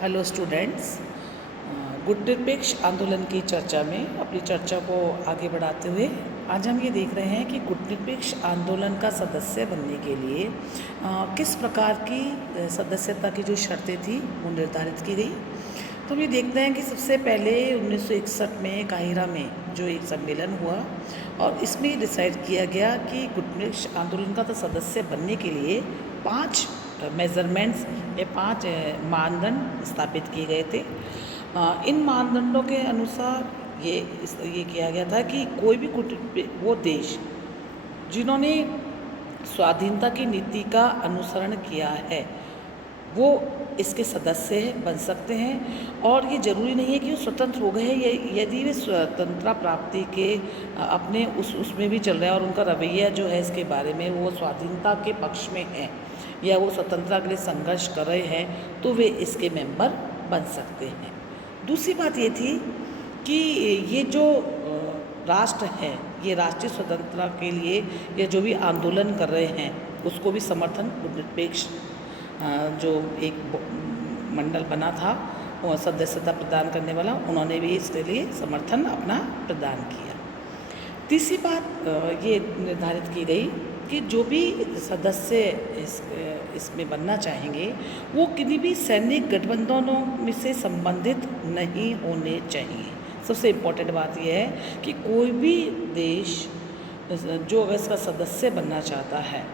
Hello students, गुटनिरपेक्ष आंदोलन की चर्चा में अपनी चर्चा को आगे बढ़ाते हुए आज हम ये देख रहे हैं कि गुटनिरपेक्ष आंदोलन का सदस्य बनने के लिए किस प्रकार की सदस्यता की जो शर्तें थी वो निर्धारित की गई। तो हम ये देखते हैं कि सबसे पहले 1961 में काहिरा में जो एक सम्मेलन हुआ और इसमें डिसाइड किया गया कि गुटनिरपेक्ष आंदोलन का तो सदस्य बनने के लिए 5 मेज़रमेंट्स या 5 मानदंड स्थापित किए गए थे। इन मानदंडों के अनुसार ये किया गया था कि कोई भी वो देश जिन्होंने स्वाधीनता की नीति का अनुसरण किया है वो इसके सदस्य बन सकते हैं और ये ज़रूरी नहीं है कि वो स्वतंत्र हो गए हैं। यदि वे स्वतंत्रता प्राप्ति के अपने उसमें भी चल रहे हैं और उनका रवैया जो है इसके बारे में वो स्वाधीनता के पक्ष में है या वो स्वतंत्रता के लिए संघर्ष कर रहे हैं तो वे इसके मेंबर बन सकते हैं। दूसरी बात ये थी कि ये जो राष्ट्र है ये राष्ट्रीय स्वतंत्रता के लिए या जो भी आंदोलन कर रहे हैं उसको भी समर्थन गुटनिरपेक्ष जो एक मंडल बना था और सदस्यता प्रदान करने वाला उन्होंने भी इसके लिए समर्थन अपना प्रदान किया। तीसरी बात ये निर्धारित की गई कि जो भी सदस्य इसमें बनना चाहेंगे वो किसी भी सैनिक गठबंधनों में से संबंधित नहीं होने चाहिए। सबसे इम्पोर्टेंट बात यह है कि कोई भी देश जो अगर इसका सदस्य बनना चाहता है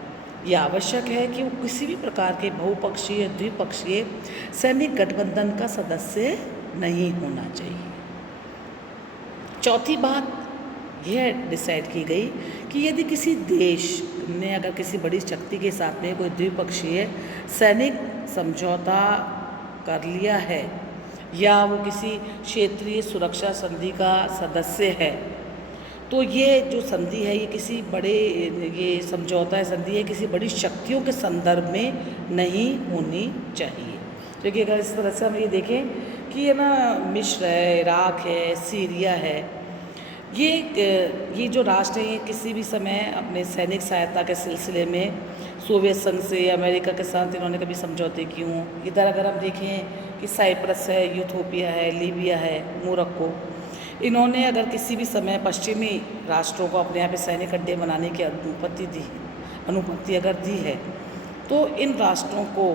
यह आवश्यक है कि वो किसी भी प्रकार के बहुपक्षीय द्विपक्षीय सैनिक गठबंधन का सदस्य नहीं होना चाहिए। चौथी बात यह डिसाइड की गई कि यदि किसी देश ने अगर किसी बड़ी शक्ति के साथ में कोई द्विपक्षीय सैनिक समझौता कर लिया है या वो किसी क्षेत्रीय सुरक्षा संधि का सदस्य है तो ये जो संधि है ये किसी बड़े ये समझौता संधि है किसी बड़ी शक्तियों के संदर्भ में नहीं होनी चाहिए। क्योंकि अगर इस तरह से हम ये देखें कि ये ना मिस्र है, इराक है, सीरिया है, ये जो राष्ट्र हैं ये किसी भी समय अपने सैनिक सहायता के सिलसिले में सोवियत संघ से अमेरिका के साथ इन्होंने कभी समझौते किए हों। इधर अगर हम देखें कि साइप्रस है, यूथोपिया है, लीबिया है, मोरक्को, इन्होंने अगर किसी भी समय पश्चिमी राष्ट्रों को अपने यहाँ पे सैनिक अड्डे बनाने की अनुमति अगर दी है तो इन राष्ट्रों को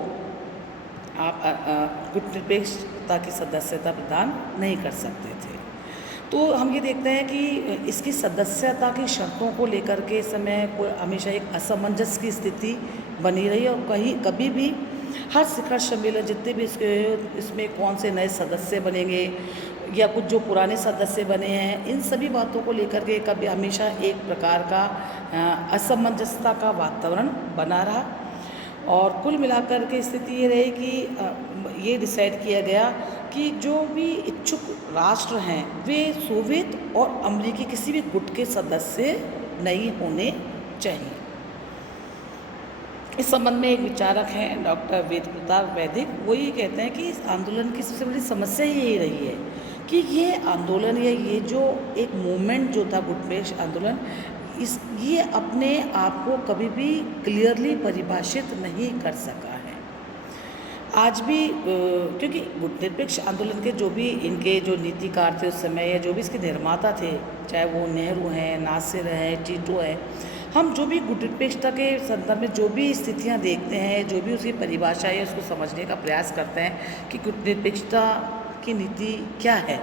आप गुटनिरपेक्षता की सदस्यता प्रदान नहीं कर सकते थे। तो हम ये देखते हैं कि इसकी सदस्यता की शर्तों को लेकर के इस समय कोई हमेशा एक असमंजस की स्थिति बनी रही और कभी भी हर शिखर सम्मेलन जितने भी इसमें कौन से नए सदस्य बनेंगे या कुछ जो पुराने सदस्य बने हैं इन सभी बातों को लेकर के कभी हमेशा एक प्रकार का असमंजसता का वातावरण बना रहा और कुल मिलाकर के स्थिति ये रही कि ये डिसाइड किया गया कि जो भी इच्छुक राष्ट्र हैं वे सोवियत और अमेरिकी किसी भी गुट के सदस्य नहीं होने चाहिए। इस संबंध में एक विचारक हैं डॉक्टर वेद प्रताप वैदिक, वो ये कहते हैं कि इस आंदोलन की सबसे बड़ी समस्या यही रही है कि ये आंदोलन या ये जो एक मूवमेंट जो था गुटनिरपेक्ष आंदोलन ये अपने आप को कभी भी क्लियरली परिभाषित नहीं कर सका है। आज भी क्योंकि गुटनिरपेक्ष आंदोलन के जो भी इनके जो नीतिकार थे उस समय या जो भी इसके निर्माता थे, चाहे वो नेहरू हैं, नासिर हैं, टीटो है, हम जो भी गुटनिरपेक्षता के संदर्भ में जो भी स्थितियां देखते हैं, जो भी उसकी परिभाषा है उसको समझने का प्रयास करते हैं कि गुटनिरपेक्षता की नीति क्या है,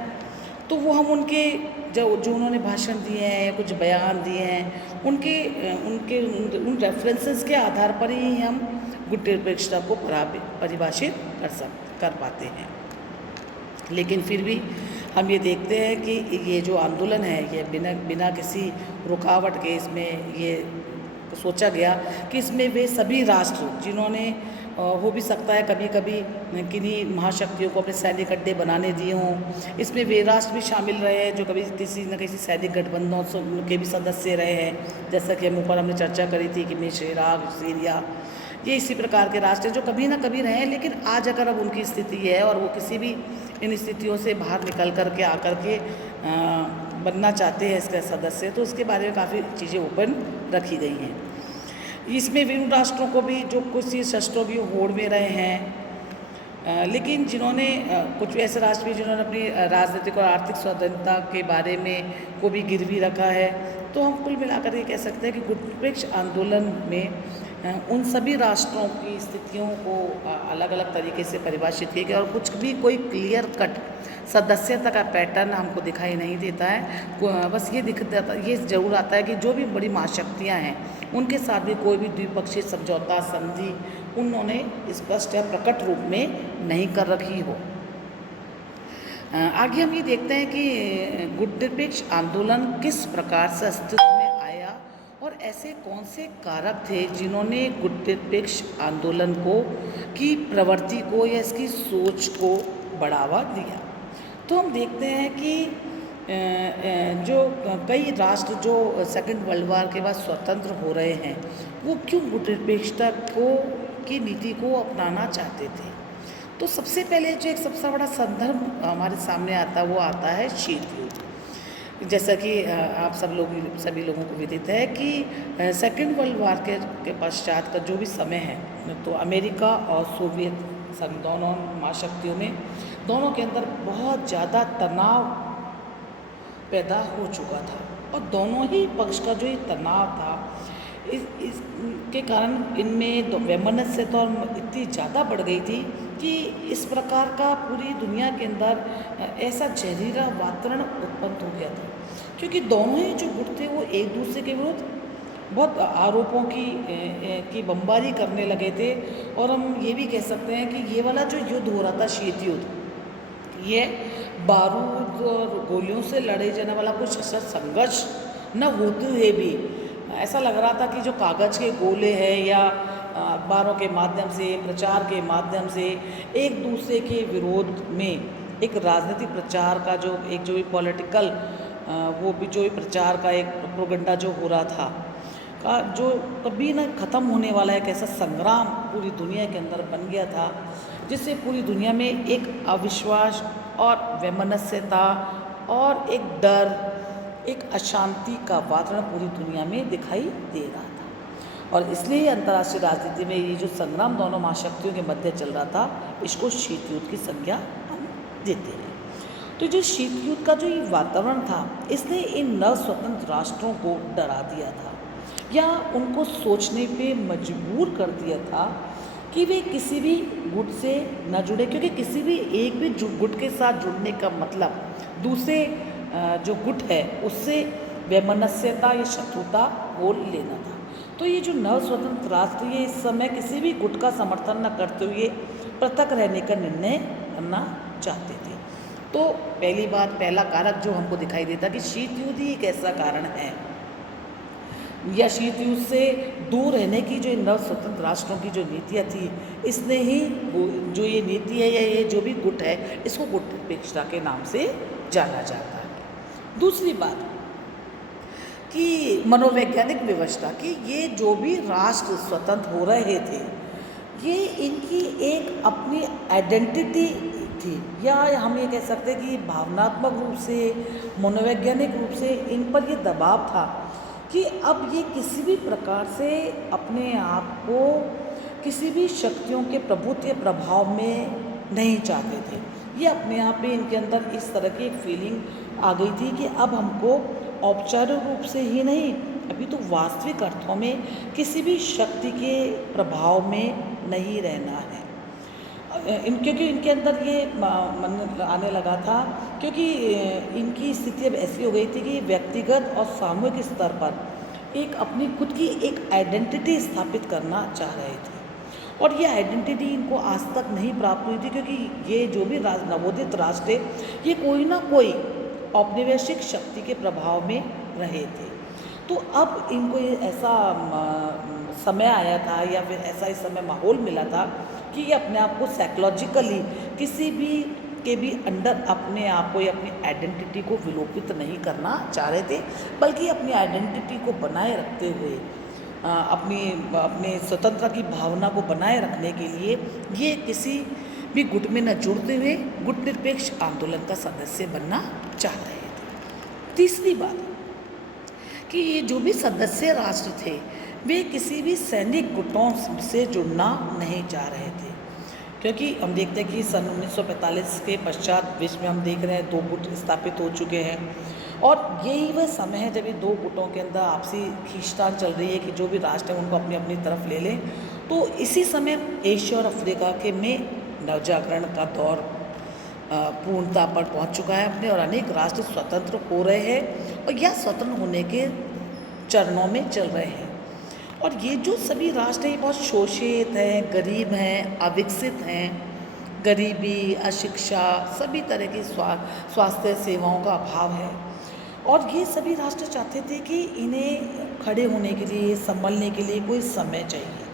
तो वो हम उनके जो उन्होंने भाषण दिए हैं या कुछ बयान दिए हैं उन रेफरेंसेस के आधार पर ही हम गुटनिरपेक्षता को परिभाषित कर पाते हैं। लेकिन फिर भी हम ये देखते हैं कि ये जो आंदोलन है ये बिना किसी रुकावट के इसमें ये सोचा गया कि इसमें वे सभी राष्ट्र जिन्होंने हो भी सकता है कभी कभी किन्हीं महाशक्तियों को अपने सैनिक अड्डे बनाने दिए हों, इसमें वे राष्ट्र भी शामिल रहे हैं जो कभी किसी न किसी सैनिक गठबंधनों के भी सदस्य रहे हैं। जैसा कि हम ऊपर हमने चर्चा करी थी कि मिस्र, इराक, सीरिया, ये इसी प्रकार के राष्ट्र जो कभी ना कभी रहे हैं। लेकिन आज अगर अब उनकी स्थिति है और वो किसी भी इन स्थितियों से बाहर निकल कर के आकर के बनना चाहते हैं इसके सदस्य, तो उसके बारे में काफ़ी चीज़ें ओपन रखी गई हैं। इसमें विभिन्न राष्ट्रों को भी जो कुछ शस्त्रों की होड़ में रहे हैं लेकिन जिन्होंने कुछ ऐसे राष्ट्र भी जिन्होंने अपनी राजनीतिक और आर्थिक स्वाधीनता के बारे में को भी गिरवी रखा है, तो हम कुल मिलाकर ये कह सकते हैं कि गुट निरपेक्ष आंदोलन में उन सभी राष्ट्रों की स्थितियों को अलग अलग तरीके से परिभाषित किया गया और कुछ भी कोई क्लियर कट सदस्यता का पैटर्न हमको दिखाई नहीं देता है। बस ये ये ज़रूर आता है कि जो भी बड़ी महाशक्तियाँ हैं उनके साथ भी कोई भी द्विपक्षीय समझौता संधि उन्होंने स्पष्ट या प्रकट रूप में नहीं कर रखी हो। आगे हम ये देखते हैं कि गुट निरपेक्ष आंदोलन किस प्रकार से अस्तित्व में आया और ऐसे कौन से कारक थे जिन्होंने गुट निरपेक्ष आंदोलन को की प्रवृत्ति को या इसकी सोच को बढ़ावा दिया। तो हम देखते हैं कि जो कई राष्ट्र जो सेकंड वर्ल्ड वार के बाद स्वतंत्र हो रहे हैं वो क्यों गुट निरपेक्षता की नीति को अपनाना चाहते थे। तो सबसे पहले जो एक सबसे बड़ा संदर्भ हमारे सामने आता है वो आता है शीत युद्ध। जैसा कि आप सभी लोगों को विदित है कि सेकंड वर्ल्ड वार के पश्चात का जो भी समय है तो अमेरिका और सोवियत संघ दोनों महाशक्तियों में दोनों के अंदर बहुत ज़्यादा तनाव पैदा हो चुका था और दोनों ही पक्ष का जो ये तनाव था इसके कारण इनमें वैमनस्यता इतनी ज़्यादा बढ़ गई थी कि इस प्रकार का पूरी दुनिया के अंदर ऐसा जहरीला वातावरण उत्पन्न हो गया था, क्योंकि दोनों ही जो गुट थे वो एक दूसरे के विरुद्ध बहुत आरोपों की बमबारी करने लगे थे। और हम ये भी कह सकते हैं कि ये वाला जो युद्ध हो रहा था शीत युद्ध, ये बारूद और गोलियों से लड़े जाने वाला कुछ ऐसा संघर्ष न होते हुए भी ऐसा लग रहा था कि जो कागज़ के गोले हैं या अखबारों के माध्यम से प्रचार के माध्यम से एक दूसरे के विरोध में एक राजनीतिक प्रचार का जो भी पॉलिटिकल वो भी जो प्रचार का एक प्रोपेगेंडा जो हो रहा था का जो कभी ना ख़त्म होने वाला एक ऐसा संग्राम पूरी दुनिया के अंदर बन गया था, जिससे पूरी दुनिया में एक अविश्वास और वैमनस्यता और एक डर, एक अशांति का वातावरण पूरी दुनिया में दिखाई दे रहा था। और इसलिए अंतर्राष्ट्रीय राजनीति में ये जो संग्राम दोनों महाशक्तियों के मध्य चल रहा था, इसको शीत युद्ध की संज्ञा हम देते हैं। तो जो शीत युद्ध का जो ये वातावरण था, इसने इन नव स्वतंत्र राष्ट्रों को डरा दिया था या उनको सोचने पे मजबूर कर दिया था कि वे किसी भी गुट से न जुड़े, क्योंकि किसी भी एक भी गुट के साथ जुड़ने का मतलब दूसरे जो गुट है उससे वैमनस्यता या शत्रुता हो लेना था। तो ये जो नव स्वतंत्र राष्ट्र ये इस समय किसी भी गुट का समर्थन न करते हुए पृथक रहने का निर्णय करना चाहते थे। तो पहला कारक जो हमको दिखाई देता कि शीत युद्ध ही एक ऐसा कारण है या शीत युद्ध से दूर रहने की जो नव स्वतंत्र राष्ट्रों की जो नीतियाँ थी, इसने ही जो ये नीति है या ये जो भी गुट है इसको गुट निरपेक्षता के नाम से जाना जाता है। दूसरी बात कि मनोवैज्ञानिक व्यवस्था कि ये जो भी राष्ट्र स्वतंत्र हो रहे थे ये इनकी एक अपनी आइडेंटिटी थी, या हम ये कह सकते हैं कि भावनात्मक रूप से मनोवैज्ञानिक रूप से इन पर ये दबाव था कि अब ये किसी भी प्रकार से अपने आप को किसी भी शक्तियों के प्रभुत्व या प्रभाव में नहीं चाहते थे। ये अपने आप में इनके अंदर इस तरह की एक फीलिंग आ गई थी कि अब हमको औपचारिक रूप से ही नहीं, अभी तो वास्तविक अर्थों में किसी भी शक्ति के प्रभाव में नहीं रहना है। क्योंकि इनके अंदर ये मन आने लगा था, क्योंकि इनकी स्थिति अब ऐसी हो गई थी कि व्यक्तिगत और सामूहिक स्तर पर एक अपनी खुद की एक आइडेंटिटी स्थापित करना चाह रहे थे, और ये आइडेंटिटी इनको आज तक नहीं प्राप्त हुई थी, क्योंकि ये जो भी नवोदित राष्ट्र है ये कोई ना कोई औपनिवेशिक शक्ति के प्रभाव में रहे थे। तो अब इनको ये ऐसा समय आया था या फिर ऐसा इस समय माहौल मिला था कि ये अपने आप को साइकोलॉजिकली किसी भी के भी अंडर अपने आप को या अपनी आइडेंटिटी को विलोपित नहीं करना चाह रहे थे, बल्कि अपनी आइडेंटिटी को बनाए रखते हुए अपने स्वतंत्रता की भावना को बनाए रखने के लिए ये किसी भी गुट में न जुड़ते हुए गुट निरपेक्ष आंदोलन का सदस्य बनना चाह रहे थे। तीसरी बात कि ये जो भी सदस्य राष्ट्र थे वे किसी भी सैनिक गुटों से जुड़ना नहीं चाह रहे थे। क्योंकि हम देखते हैं कि सन 1945 के पश्चात विश्व में हम देख रहे हैं 2 गुट स्थापित हो चुके हैं और यही वह समय है जब ये 2 गुटों के अंदर आपसी खींचतान चल रही है कि जो भी राष्ट्र है उनको अपनी अपनी तरफ ले लें। तो इसी समय एशिया और अफ्रीका के में नवजागरण का दौर पूर्णता पर पहुंच चुका है अपने और अनेक राष्ट्र स्वतंत्र हो रहे हैं और या स्वतंत्र होने के चरणों में चल रहे हैं। और ये जो सभी राष्ट्र हैं ये बहुत शोषित हैं, गरीब हैं, अविकसित हैं, गरीबी, अशिक्षा, सभी तरह की स्वास्थ्य सेवाओं का अभाव है। और ये सभी राष्ट्र चाहते थे कि इन्हें खड़े होने के लिए, संभलने के लिए कोई समय चाहिए,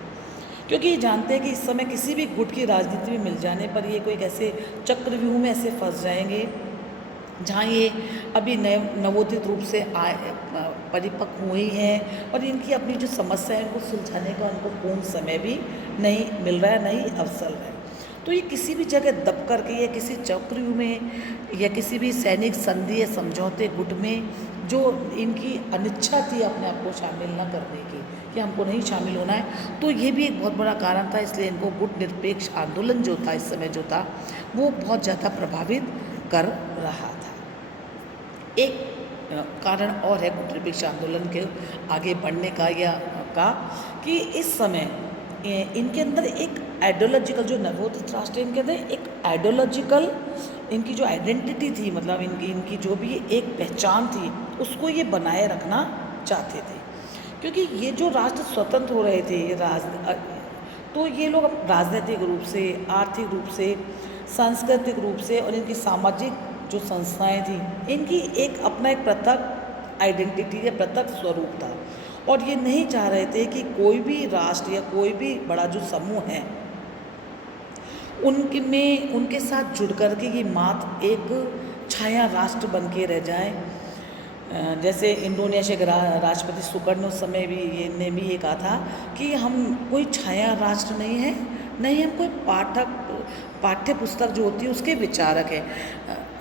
क्योंकि ये जानते हैं कि इस समय किसी भी गुट की राजनीति में मिल जाने पर ये कोई ऐसे चक्रव्यूह में ऐसे फंस जाएंगे जहाँ ये अभी नए नवोदित रूप से परिपक्व हुई हैं और इनकी अपनी जो समस्या है उनको सुलझाने का उनको पूर्ण समय भी नहीं मिल रहा है, नहीं अवसर है। तो ये किसी भी जगह दब करके या किसी चक्रव्यूह में या किसी भी सैनिक संधि या समझौते गुट में जो इनकी अनिच्छा थी अपने आप को शामिल न करने की कि हमको नहीं शामिल होना है, तो ये भी एक बहुत बड़ा कारण था। इसलिए इनको गुट निरपेक्ष आंदोलन जो था इस समय जो था वो बहुत ज़्यादा प्रभावित कर रहा था। एक कारण और है गुट निरपेक्ष आंदोलन के आगे बढ़ने का कि इस समय इनके अंदर एक आइडियोलॉजिकल जो नवोदित राष्ट्र इनके अंदर एक आइडियोलॉजिकल इनकी जो आइडेंटिटी थी, मतलब इनकी जो भी एक पहचान थी उसको ये बनाए रखना चाहते थे। क्योंकि ये जो राष्ट्र स्वतंत्र हो रहे थे तो ये लोग राजनीतिक रूप से, आर्थिक रूप से, सांस्कृतिक रूप से और इनकी सामाजिक जो संस्थाएं थी इनकी एक अपना एक पृथक आइडेंटिटी या पृथक स्वरूप था और ये नहीं चाह रहे थे कि कोई भी राष्ट्र या कोई भी बड़ा जो समूह है उनके साथ जुड़ कर के ये मात्र एक छाया राष्ट्र बन के रह जाए। जैसे इंडोनेशिया के राष्ट्रपति सुकर्नो उस समय भी ने भी ये कहा था कि हम कोई छाया राष्ट्र नहीं है, नहीं हम कोई पाठ्य पुस्तक जो होती है उसके विचारक है।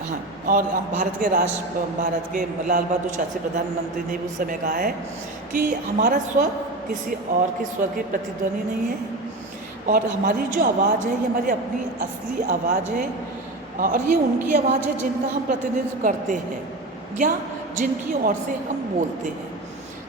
हाँ, और भारत के लाल बहादुर शास्त्री प्रधानमंत्री ने भी उस समय कहा है कि हमारा स्वर किसी और के स्वर की प्रतिध्वनि नहीं है और हमारी जो आवाज़ है ये हमारी अपनी असली आवाज़ है और ये उनकी आवाज़ है जिनका हम प्रतिनिधित्व करते हैं या जिनकी ओर से हम बोलते हैं।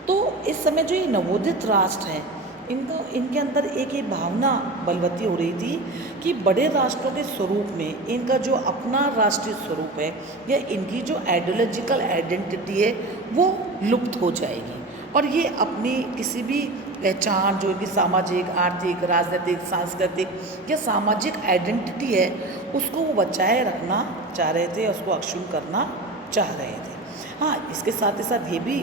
तो इस समय जो ये नवोदित राष्ट्र हैं इनके अंदर एक ये भावना बलवती हो रही थी कि बड़े राष्ट्रों के स्वरूप में इनका जो अपना राष्ट्रीय स्वरूप है या इनकी जो आइडियोलॉजिकल आइडेंटिटी है वो लुप्त हो जाएगी और ये अपनी किसी भी पहचान जो इनकी सामाजिक, आर्थिक, राजनीतिक, सांस्कृतिक या सामाजिक आइडेंटिटी है उसको वो बचाए रखना चाह रहे थे, उसको अक्षुण्ण करना चाह रहे थे। हाँ, इसके साथ ही साथ ये भी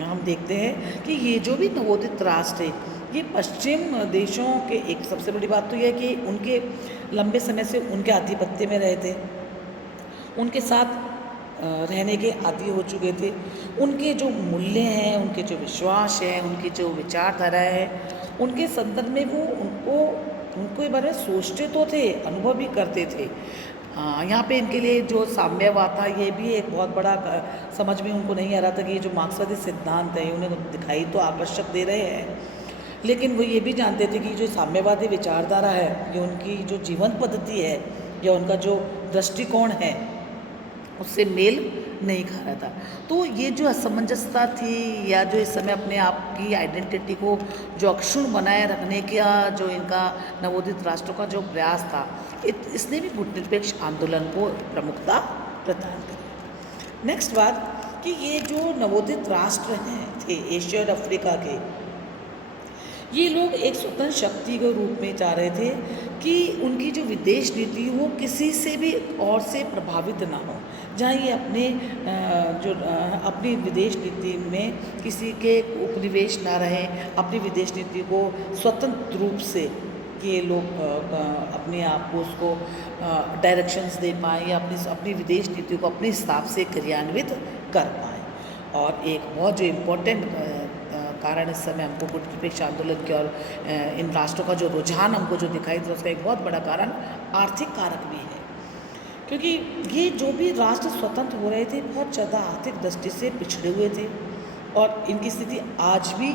हम देखते हैं कि ये जो भी नवोदित राष्ट्र है ये पश्चिम देशों के एक सबसे बड़ी बात तो यह है कि उनके लंबे समय से उनके आधिपत्य में रहे थे, उनके साथ रहने के आदी हो चुके थे। उनके जो मूल्य हैं, उनके जो विश्वास हैं, उनकी जो विचारधारा है उनके संदर्भ में वो उनको बारे में सोचते तो थे, अनुभव भी करते थे। यहाँ पे इनके लिए जो साम्यवाद था ये भी एक बहुत बड़ा समझ में उनको नहीं आ रहा था कि ये जो मार्क्सवादी सिद्धांत है उन्हें दिखाई तो आकर्षक दे रहे हैं, लेकिन वो ये भी जानते थे कि जो साम्यवादी विचारधारा है ये उनकी जो जीवन पद्धति है या उनका जो दृष्टिकोण है उससे मेल नहीं खा रहा था। तो ये जो असमंजसता थी या जो इस समय अपने आप की आइडेंटिटी को जो अक्षुण्ण बनाए रखने का जो इनका नवोदित राष्ट्रों का जो प्रयास था इसने भी गुट निरपेक्ष आंदोलन को प्रमुखता प्रदान करी। नेक्स्ट बात कि ये जो नवोदित राष्ट्र हैं थे एशिया और अफ्रीका के, ये लोग एक स्वतंत्र शक्ति के रूप में चाह रहे थे कि उनकी जो विदेश नीति वो किसी से भी और से प्रभावित ना हो, जहाँ ये अपनी विदेश नीति में किसी के उपनिवेश ना रहे, अपनी विदेश नीति को स्वतंत्र रूप से ये लोग अपने आप को उसको डायरेक्शंस दे पाएँ या अपनी विदेश नीति को अपने हिसाब से क्रियान्वित कर पाएँ। और एक बहुत जो इम्पोर्टेंट कारण इस समय हमको गुट निरपेक्ष आंदोलन के और इन राष्ट्रों का जो रुझान हमको जो दिखाई दे उसका एक बहुत बड़ा कारण आर्थिक कारक भी है, क्योंकि ये जो भी राष्ट्र स्वतंत्र हो रहे थे बहुत ज़्यादा आर्थिक दृष्टि से पिछड़े हुए थे और इनकी स्थिति आज भी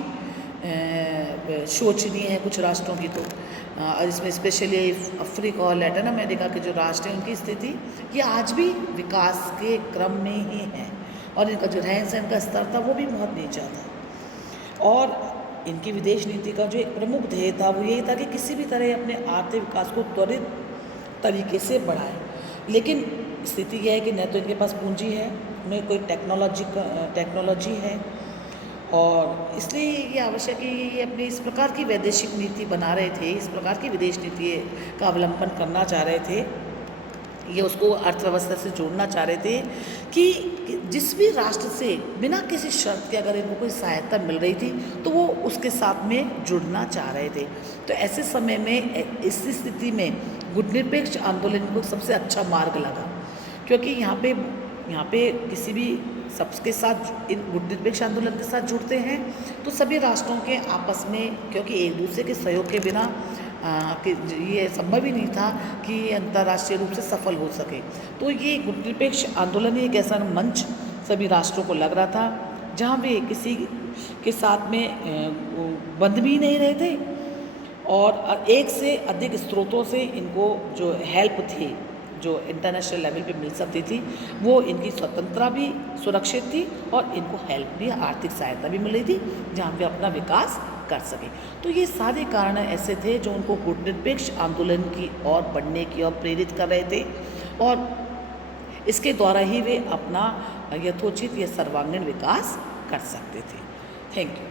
शोचनीय है कुछ राष्ट्रों की। तो इसमें स्पेशली अफ्रीका और लैटिन अमेरिका के जो राष्ट्र हैं उनकी स्थिति ये आज भी विकास के क्रम में ही है, और इनका जो रहन सहन का स्तर था वो भी बहुत नीचा था। और इनकी विदेश नीति का जो एक प्रमुख ध्येय था वो यही था कि किसी भी तरह अपने आर्थिक विकास को त्वरित तरीके से बढ़ाए। लेकिन स्थिति यह है कि न तो इनके पास पूंजी है, न कोई टेक्नोलॉजी है, और इसलिए ये आवश्यक है ये अपनी इस प्रकार की वैदेशिक नीति बना रहे थे, इस प्रकार की विदेश नीति का अवलंबन करना चाह रहे थे, ये उसको अर्थव्यवस्था से जोड़ना चाह रहे थे कि जिस भी राष्ट्र से बिना किसी शर्त के अगर इनको कोई सहायता मिल रही थी तो वो उसके साथ में जुड़ना चाह रहे थे। तो ऐसे समय में इस स्थिति में गुटनिरपेक्ष आंदोलन को सबसे अच्छा मार्ग लगा, क्योंकि यहाँ पे किसी भी सबके साथ इन गुटनिरपेक्ष आंदोलन के साथ जुड़ते हैं तो सभी राष्ट्रों के आपस में, क्योंकि एक दूसरे के सहयोग के बिना कि ये संभव ही नहीं था कि ये अंतर्राष्ट्रीय रूप से सफल हो सके। तो ये गुटनिरपेक्ष आंदोलन एक ऐसा मंच सभी राष्ट्रों को लग रहा था जहाँ वे किसी के साथ में बंध भी नहीं रहे थे, और एक से अधिक स्रोतों से इनको जो हेल्प थी, जो इंटरनेशनल लेवल पे मिल सकती थी, वो इनकी स्वतंत्रता भी सुरक्षित थी और इनको हेल्प भी, आर्थिक सहायता भी मिल रही थी जहाँ पे अपना विकास कर सके। तो ये सारे कारण ऐसे थे जो उनको गुटनिरपेक्ष आंदोलन की ओर बढ़ने की ओर प्रेरित कर रहे थे, और इसके द्वारा ही वे अपना यथोचित या सर्वांगीण विकास कर सकते थे। Thank you.